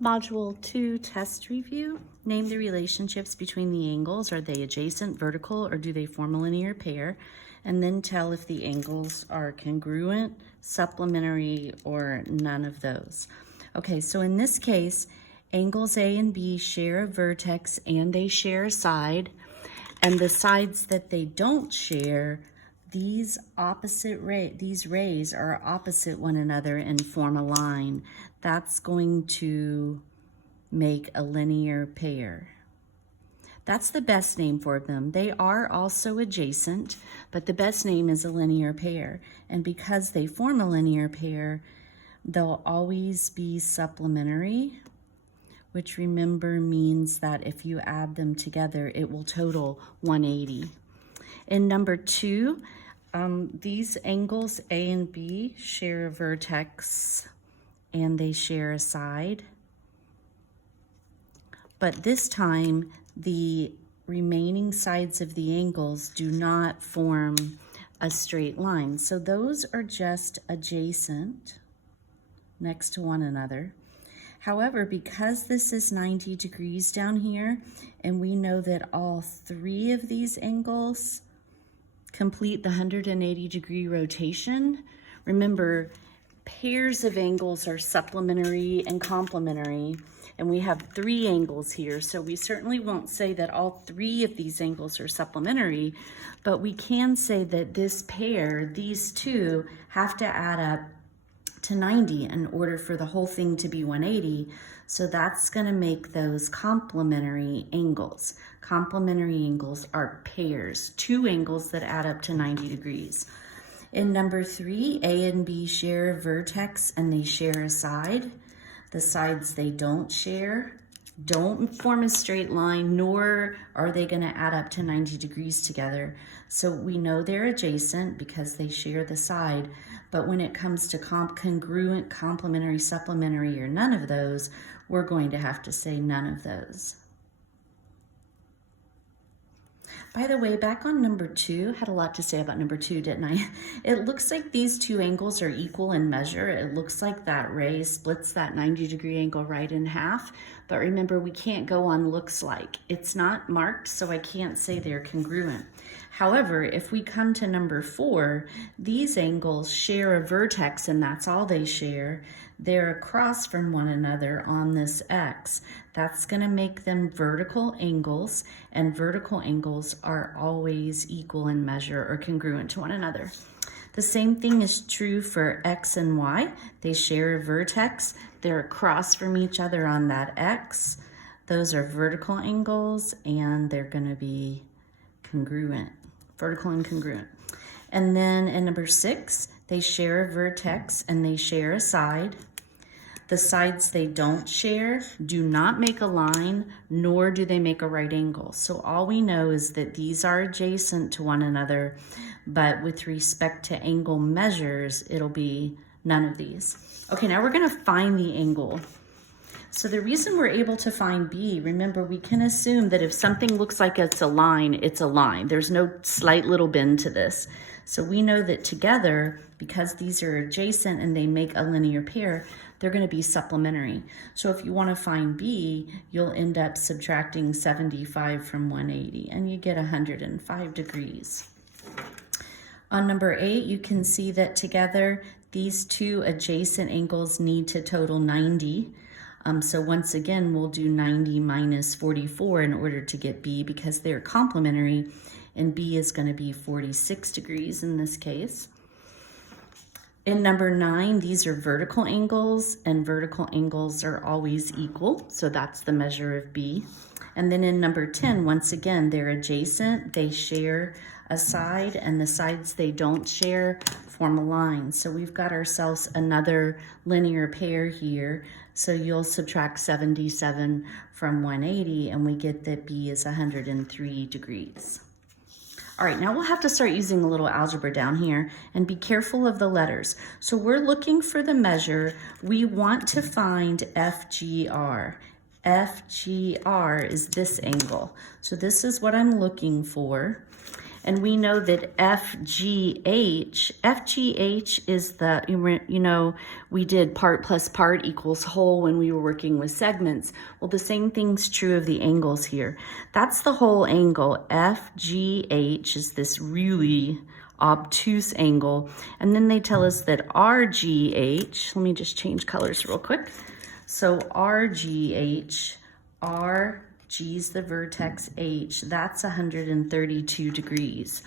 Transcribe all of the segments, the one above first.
Module 2 test review. Name the relationships between the angles. Are they adjacent, vertical, or do they form a linear pair? And then tell if the angles are congruent, supplementary, or none of those. Okay, so in this case, angles A and B share a vertex and they share a side. And the sides that they don't share, these rays are opposite one another and form a line. That's going to make a linear pair. That's the best name for them. They are also adjacent, but the best name is a linear pair. And because they form a linear pair, they'll always be supplementary, which remember means that if you add them together, it will total 180. In number 2, these angles A and B share a vertex and they share a side. But this time, the remaining sides of the angles do not form a straight line. So those are just adjacent next to one another. However, because this is 90 degrees down here, and we know that all 3 of these angles complete the 180-degree rotation, remember, pairs of angles are supplementary and complementary, and we have 3 angles here, so we certainly won't say that all 3 of these angles are supplementary, but we can say that this pair, these 2, have to add up to 90 in order for the whole thing to be 180. So that's going to make those complementary angles. Complementary angles are pairs, 2 angles that add up to 90 degrees. In number 3, A and B share a vertex and they share a side. The sides they don't share don't form a straight line, nor are they going to add up to 90 degrees together. So we know they're adjacent because they share the side, but when it comes to congruent, complementary, supplementary, or none of those, we're going to have to say none of those. By the way, back on number 2, had a lot to say about number 2, didn't I? It looks like these 2 angles are equal in measure. It looks like that ray splits that 90-degree angle right in half. But remember, we can't go on looks like. It's not marked, so I can't say they're congruent. However, if we come to number 4, these angles share a vertex, and that's all they share. They're across from one another on this X. That's going to make them vertical angles, and vertical angles are always equal in measure or congruent to one another. The same thing is true for X and Y. They share a vertex. They're across from each other on that X. Those are vertical angles, and they're going to be congruent, vertical and congruent. And then in number 6, they share a vertex and they share a side. The sides they don't share do not make a line, nor do they make a right angle. So all we know is that these are adjacent to one another, but with respect to angle measures, it'll be none of these. Okay, now we're gonna find the angle. So the reason we're able to find B, remember, we can assume that if something looks like it's a line, it's a line. There's no slight little bend to this. So we know that together, because these are adjacent and they make a linear pair, they're going to be supplementary. So if you want to find B, you'll end up subtracting 75 from 180, and you get 105 degrees. On number 8, you can see that together, these 2 adjacent angles need to total 90. So once again, we'll do 90 minus 44 in order to get B because they're complementary, and B is going to be 46 degrees in this case. In number 9, these are vertical angles, and vertical angles are always equal, so that's the measure of B. And then in number 10, once again, they're adjacent, they share a side, and the sides they don't share form a line. So we've got ourselves another linear pair here. So you'll subtract 77 from 180, and we get that B is 103 degrees. All right, now we'll have to start using a little algebra down here, and be careful of the letters. So we're looking for the measure. We want to find FGR. FGR is this angle. So this is what I'm looking for. And we know that FGH is the, you know, we did part plus part equals whole when we were working with segments. Well, the same thing's true of the angles here. That's the whole angle. FGH is this really obtuse angle. And then they tell us that RGH, let me just change colors real quick. So RGH, G's the vertex H, that's 132 degrees.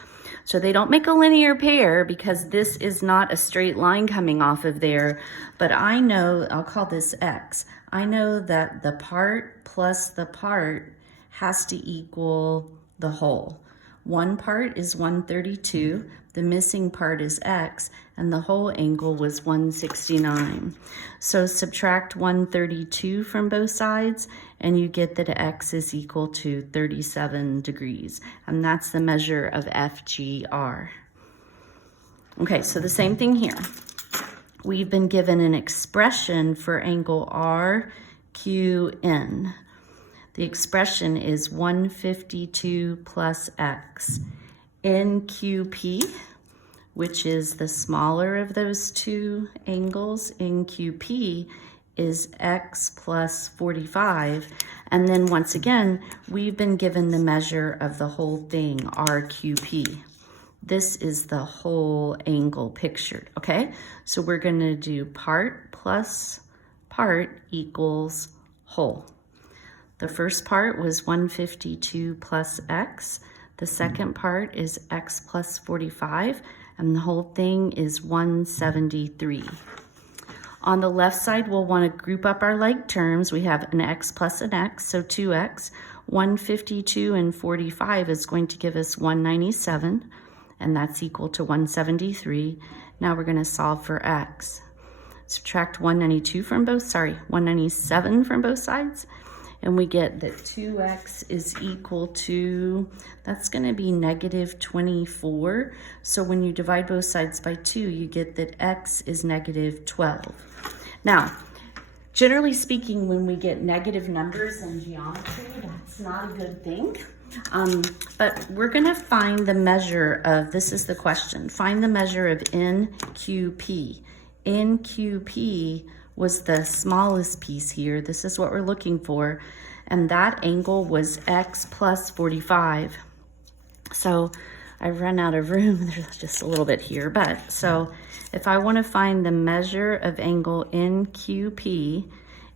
So they don't make a linear pair because this is not a straight line coming off of there, but I know, I'll call this X. I know that the part plus the part has to equal the whole. One part is 132, the missing part is X, and the whole angle was 169. So subtract 132 from both sides, and you get that X is equal to 37 degrees, and that's the measure of FGR. Okay, so the same thing here. We've been given an expression for angle RQN. The expression is 152 plus X. NQP, which is the smaller of those two angles, NQP is X plus 45. And then once again, we've been given the measure of the whole thing, RQP. This is the whole angle pictured, okay? So we're gonna do part plus part equals whole. The first part was 152 plus X. The second part is X plus 45, and the whole thing is 173. On the left side, we'll want to group up our like terms. We have an X plus an X, so 2X. 152 and 45 is going to give us 197, and that's equal to 173. Now we're going to solve for X. Subtract 197 from both sides, and we get that 2X is equal to, that's going to be negative 24. So when you divide both sides by 2, you get that X is negative 12. Now, generally speaking, when we get negative numbers in geometry, that's not a good thing. But we're going to find the measure of, this is the question, find the measure of NQP. NQP was the smallest piece here. This is what we're looking for. And that angle was X plus 45. So I've run out of room. There's just a little bit here. But so if I want to find the measure of angle NQP,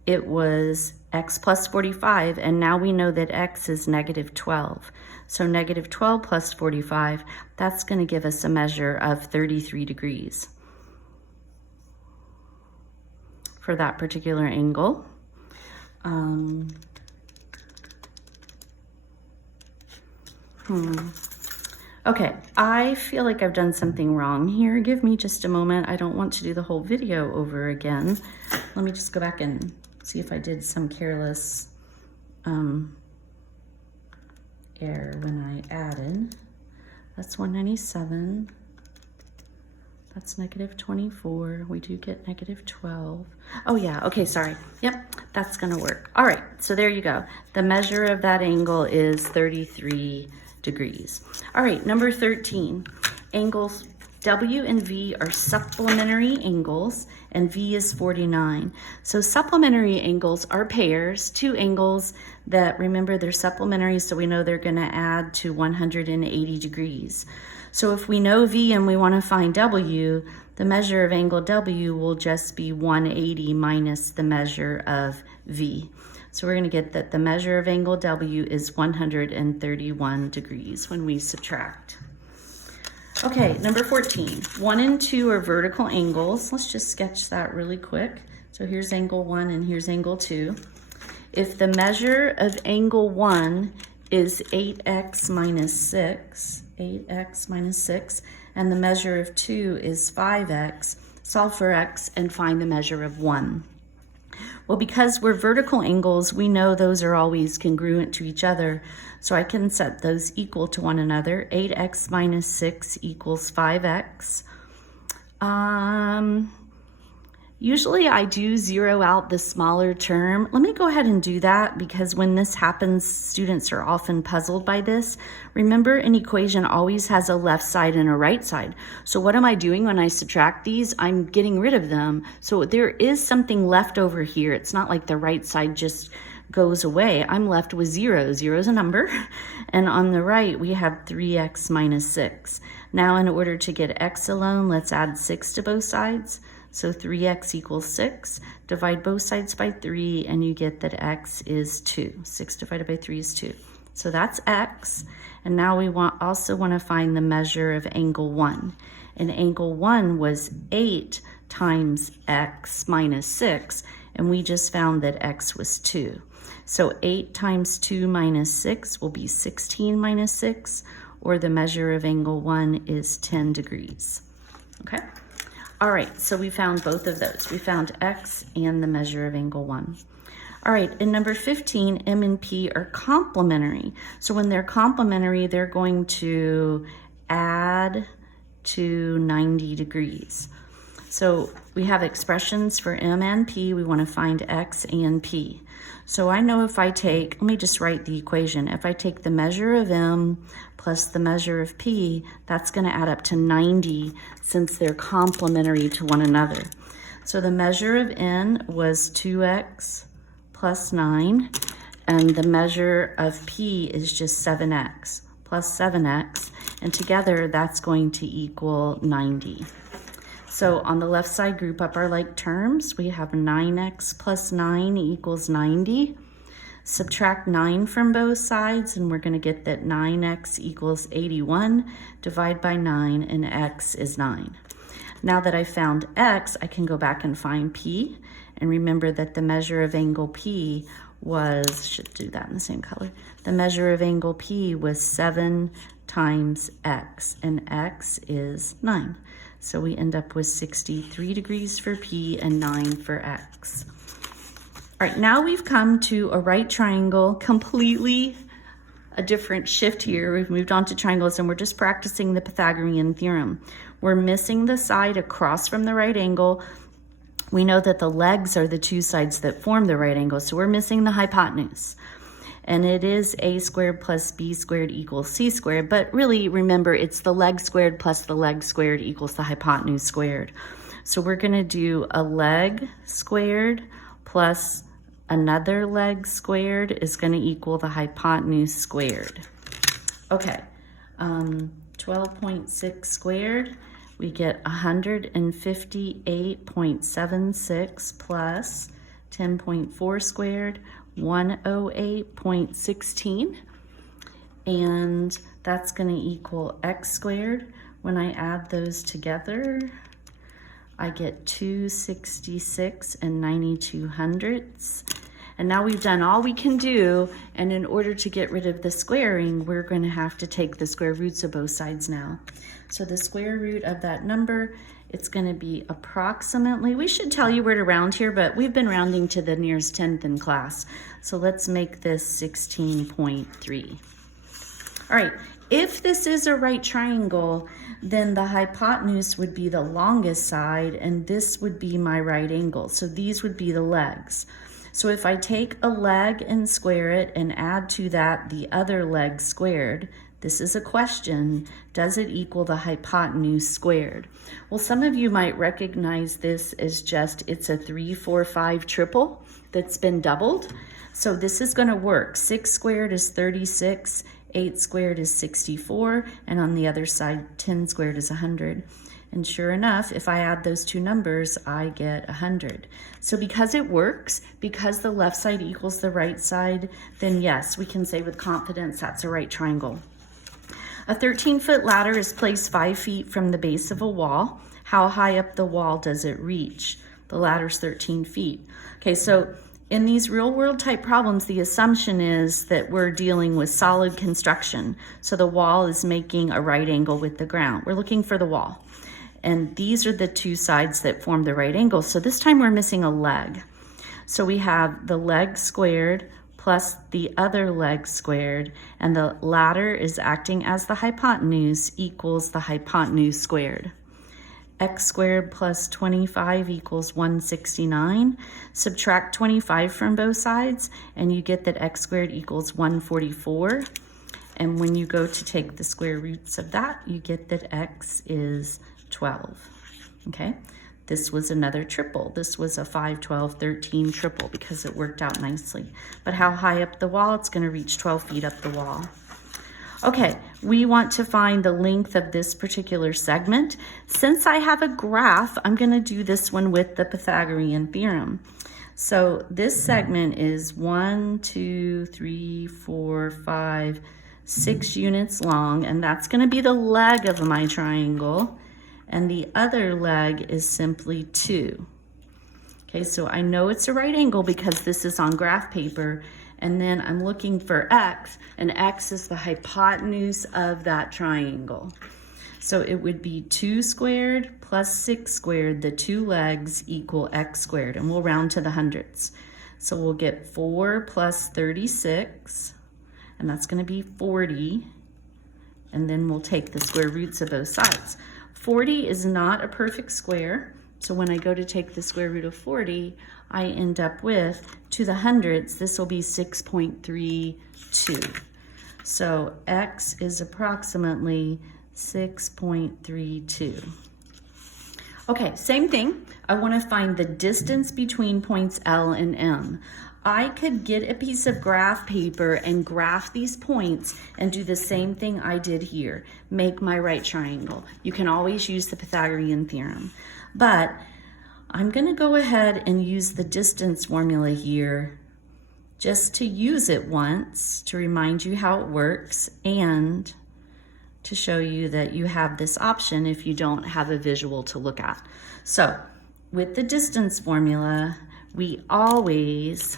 it was X plus 45. And now we know that X is negative 12. So negative 12 plus 45, that's going to give us a measure of 33 degrees. For that particular angle. Okay, I feel like I've done something wrong here. Give me just a moment. I don't want to do the whole video over again. Let me just go back and see if I did some careless error when I added. That's 197. That's negative 24. We do get negative 12. Oh yeah, okay, sorry. Yep, that's gonna work. All right, so there you go. The measure of that angle is 33 degrees. All right, number 13. Angles W and V are supplementary angles, and V is 49. So supplementary angles are pairs, two angles that, remember, they're supplementary, so we know they're gonna add to 180 degrees. So if we know V and we want to find W, the measure of angle W will just be 180 minus the measure of V. So we're going to get that the measure of angle W is 131 degrees when we subtract. Okay, number 14. 1 and 2 are vertical angles. Let's just sketch that really quick. So here's angle 1 and here's angle 2. If the measure of angle 1 is 8x minus 6, 8x minus 6, and the measure of 2 is 5x, solve for x and find the measure of 1. Well, because we're vertical angles, we know those are always congruent to each other, so I can set those equal to one another. 8x minus 6 equals 5x. Usually I do zero out the smaller term. Let me go ahead and do that because when this happens, students are often puzzled by this. Remember, an equation always has a left side and a right side. So what am I doing when I subtract these? I'm getting rid of them. So there is something left over here. It's not like the right side just goes away. I'm left with 0. 0 is a number. And on the right, we have 3x minus 6. Now, in order to get x alone, let's add 6 to both sides. So 3x equals 6. Divide both sides by 3, and you get that x is 2. 6 divided by 3 is 2. So that's x. And now we also want to find the measure of angle 1. And angle 1 was 8 times x minus 6, and we just found that x was 2. So 8 times 2 minus 6 will be 16 minus 6, or the measure of angle 1 is 10 degrees. Okay? All right, so we found both of those. We found x and the measure of angle 1. All right, in number 15, M and P are complementary. So when they're complementary, they're going to add to 90 degrees. So we have expressions for M and P. We want to find x and P. So I know if I take, let me just write the equation. If I take the measure of M plus the measure of P, that's going to add up to 90 since they're complementary to one another. So the measure of N was 2x plus 9, and the measure of P is just 7x plus 7x, and together that's going to equal 90. So on the left side, group up our like terms. We have 9x plus 9 equals 90. Subtract 9 from both sides, and we're going to get that 9x equals 81. Divide by 9, and x is 9. Now that I found x, I can go back and find p. And remember that the measure of angle p was, should do that in the same color. The measure of angle p was 7 times x, and x is 9. So we end up with 63 degrees for P and 9 for X. All right, now we've come to a right triangle, completely a different shift here. We've moved on to triangles and we're just practicing the Pythagorean theorem. We're missing the side across from the right angle. We know that the legs are the two sides that form the right angle, so we're missing the hypotenuse. And it is a squared plus b squared equals c squared, but really remember it's the leg squared plus the leg squared equals the hypotenuse squared. So we're gonna do a leg squared plus another leg squared is gonna equal the hypotenuse squared. Okay, 12.6 squared, we get 158.76 plus 10.4 squared, 108.16, and that's going to equal x squared. When I add those together, I get 266 and 92 hundredths. And now we've done all we can do, and in order to get rid of the squaring, we're going to have to take the square roots of both sides now. So the square root of that number, it's going to be approximately, we should tell you where to round here, but we've been rounding to the nearest tenth in class. So let's make this 16.3. All right, if this is a right triangle, then the hypotenuse would be the longest side, and this would be my right angle. So these would be the legs. So if I take a leg and square it and add to that the other leg squared, this is a question, does it equal the hypotenuse squared? Well, some of you might recognize this as just, it's a 3, 4, 5 triple that's been doubled. So this is gonna work. 6 squared is 36, 8 squared is 64, and on the other side, 10 squared is 100. And sure enough, if I add those two numbers, I get 100. So because it works, because the left side equals the right side, then yes, we can say with confidence that's a right triangle. A 13-foot ladder is placed 5 feet from the base of a wall. How high up the wall does it reach? The ladder's 13 feet. Okay, so in these real-world type problems, the assumption is that we're dealing with solid construction. So the wall is making a right angle with the ground. We're looking for the wall. And these are the two sides that form the right angle. So this time we're missing a leg. So we have the leg squared plus the other leg squared, and the ladder is acting as the hypotenuse equals the hypotenuse squared. x squared plus 25 equals 169. Subtract 25 from both sides, and you get that x squared equals 144. And when you go to take the square roots of that, you get that x is 12, okay? This was another triple. This was a 5, 12, 13 triple because it worked out nicely. But how high up the wall? It's gonna reach 12 feet up the wall. Okay, we want to find the length of this particular segment. Since I have a graph, I'm gonna do this one with the Pythagorean theorem. So this segment is 1, 2, 3, 4, 5, 6 units long, and that's gonna be the leg of my triangle. And the other leg is simply 2. Okay, so I know it's a right angle because this is on graph paper, and then I'm looking for x, and x is the hypotenuse of that triangle. So it would be 2 squared plus 6 squared, the two legs equal x squared, and we'll round to the hundredths. So we'll get 4 plus 36, and that's gonna be 40, and then we'll take the square roots of both sides. 40 is not a perfect square, so when I go to take the square root of 40, I end up with, to the hundredths, this will be 6.32. So x is approximately 6.32. Okay, same thing. I want to find the distance between points L and M. I could get a piece of graph paper and graph these points and do the same thing I did here, make my right triangle. You can always use the Pythagorean theorem. But I'm gonna go ahead and use the distance formula here just to use it once to remind you how it works and to show you that you have this option if you don't have a visual to look at. So with the distance formula, we always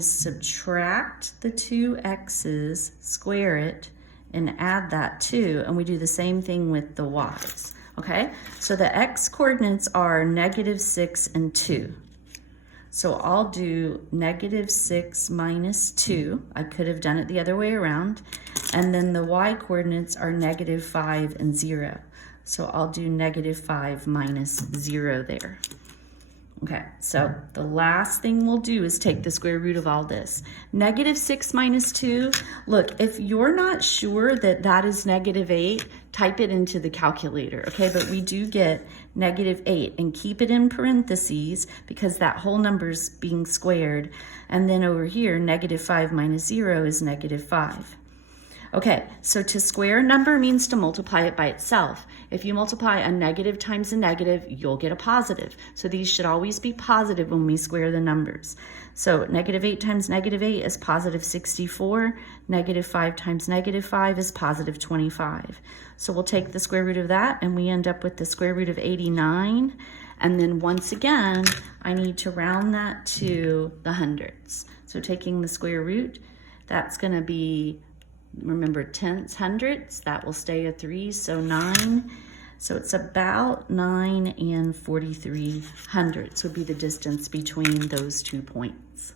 subtract the two x's, square it, and add that too, and we do the same thing with the y's, okay? So the x coordinates are -6 and 2. So I'll do -6 minus 2. I could have done it the other way around. And then the y coordinates are -5 and 0. So I'll do -5 minus 0 there. Okay, so the last thing we'll do is take the square root of all this. -6 minus 2, look, if you're not sure that that is -8, type it into the calculator, okay? But we do get -8, and keep it in parentheses because that whole number's being squared. And then over here, -5 minus 0 is -5. Okay, so to square a number means to multiply it by itself. If you multiply a negative times a negative, you'll get a positive. So these should always be positive when we square the numbers. So -8 times -8 is positive 64. -5 times -5 is positive 25. So we'll take the square root of that, and we end up with the square root of 89. And then once again, I need to round that to the hundredths. So taking the square root, that's gonna be, remember, tenths, hundredths, that will stay a 3, so 9. So it's about 9 and 43 hundredths would be the distance between those 2 points.